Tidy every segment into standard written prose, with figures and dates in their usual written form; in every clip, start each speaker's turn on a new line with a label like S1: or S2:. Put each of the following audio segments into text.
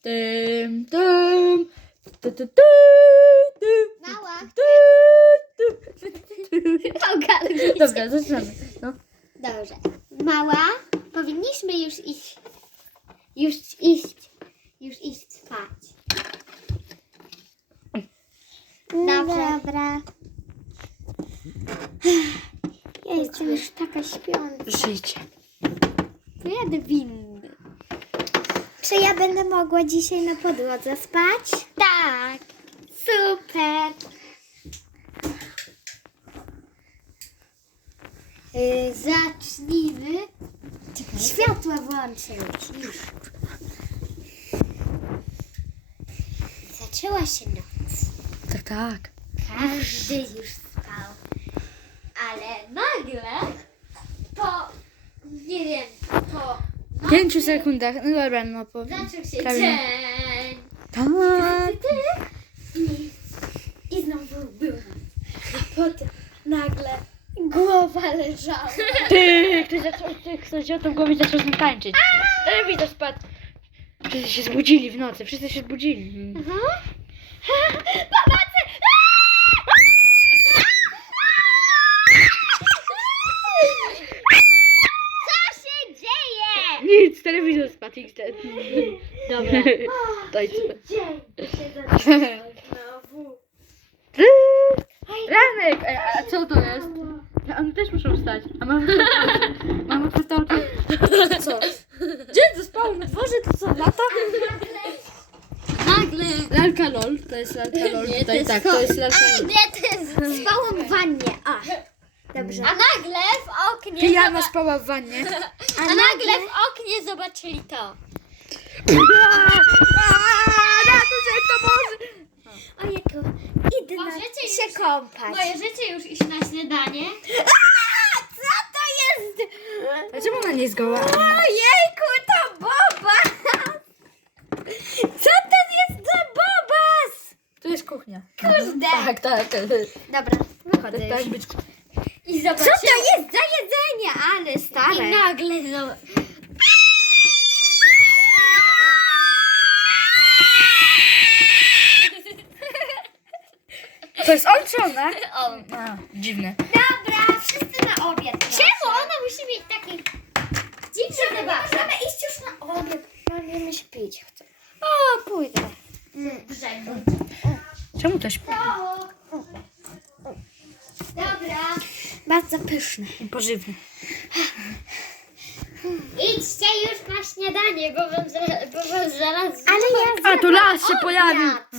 S1: Tym, tym.
S2: Mała.
S1: Dobra, zaczynamy. No.
S2: Dobrze. Mała, powinniśmy już iść spać. Dobrze. Dobra. Ja jestem już taka śpiąca.
S1: Życie.
S2: Pojadę winny. Czy ja będę mogła dzisiaj na podłodze spać? Tak. Super. Zacznijmy. Światła włączyć. Już. Zaczęła się noc.
S1: Tak, tak.
S2: Każdy już spał. Ale nagle nie wiem, po
S1: 5 sekundach. No dobra, no powiem.
S2: zaczął się
S1: Prawie.
S2: dzień.
S1: Tak.
S2: I znowu był. A potem nagle głowa leżała.
S1: Ktoś o to w głowie zaczął z nim tańczyć. Telewizor spadł. Wszyscy się zbudzili w nocy. Wszyscy się zbudzili.
S2: Pomocy! Co się dzieje?
S1: Nic, telewizor spadł.
S2: Dobra.
S1: To idź spać.
S2: Dzień się zaczął znowu.
S1: Ranek! A co to jest? One też muszą wstać. A mam otwarte oczy. Co? Gdzie to spał? Na dworze to co? Lata?
S2: Nagle.
S1: Lalka LOL. To jest lalka LOL.
S2: Nie,
S1: Tutaj
S2: to
S1: tak,
S2: jest
S1: to jest lalka LOL.
S2: Nie, to jest spałam w wannie. A, dobrze. A nagle w oknie.
S1: Pijana spała w wannie.
S2: A nagle w oknie zobaczyli to.
S1: Ratuj, to może!
S2: Ojejku, idę
S3: Możecie
S2: się kąpać.
S3: Możecie już iść na śniadanie?
S2: Co to jest?
S1: Dlaczego ona nie jest goła?
S2: Ojejku, to bobas! Co to jest za bobas?
S1: To jest kuchnia.
S2: Kurde.
S1: Tak, tak.
S2: Dobra, wychodzę
S1: Tak
S2: już.
S1: być.
S3: I
S2: Co
S3: zobaczycie.
S2: to jest za jedzenie? Ale
S3: I
S2: stare.
S3: nagle
S1: To jest on czy ona?
S3: on.
S1: A, dziwne.
S2: Dobra, wszyscy na obiad.
S3: Czemu ona musi mieć taki dziwny zabaw?
S2: Możemy iść już na obiad. Możemy się pić. Chcę. O, pójdę.
S3: Brzegu.
S1: Czemu to śpi?
S3: Dobra.
S2: Bardzo pyszne.
S1: I pożywne.
S3: Idźcie już na śniadanie, bo wam zaraz...
S2: Ale ja
S1: A, tu las się pojawił.
S2: obiad.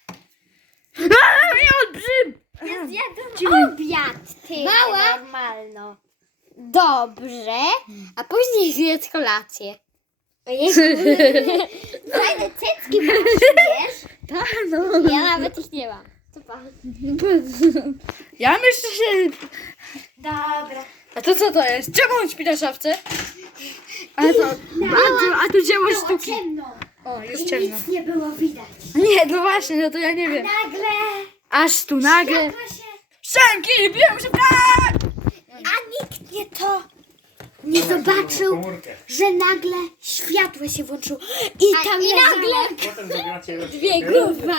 S1: A, olbrzym!
S2: Ja zjadłam obiad, ty.
S3: Mała?
S2: Normalno. Dobrze. A później zjedz kolację. Ojej, fajne cycki masz, wiesz?
S1: Tak, no.
S2: Ja nawet ich nie mam. To pan.
S1: Ja myślę, że...
S2: Dobra.
S1: A to co to jest? Czemu on śpi na szafce? Ale to... A tu dzieło sztuki.
S2: Ciemno.
S1: O, już
S2: I
S1: ciemno.
S2: nic nie było widać.
S1: Nie, no właśnie, no to ja nie wiem.
S2: Nagle
S1: Aż tu nagle...
S2: światło się...
S1: Szczęki, biją się w kar!
S2: A nikt nie zobaczył, że nagle światło się włączyło. I tam nagle
S4: Potem zagracie
S2: dwie głowy.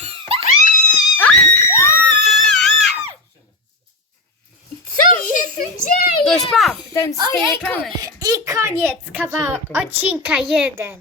S2: Co się tu dzieje?
S1: To jest pap, ten z tej
S2: Ojejku.
S1: reklamy.
S2: I koniec odcinka 1.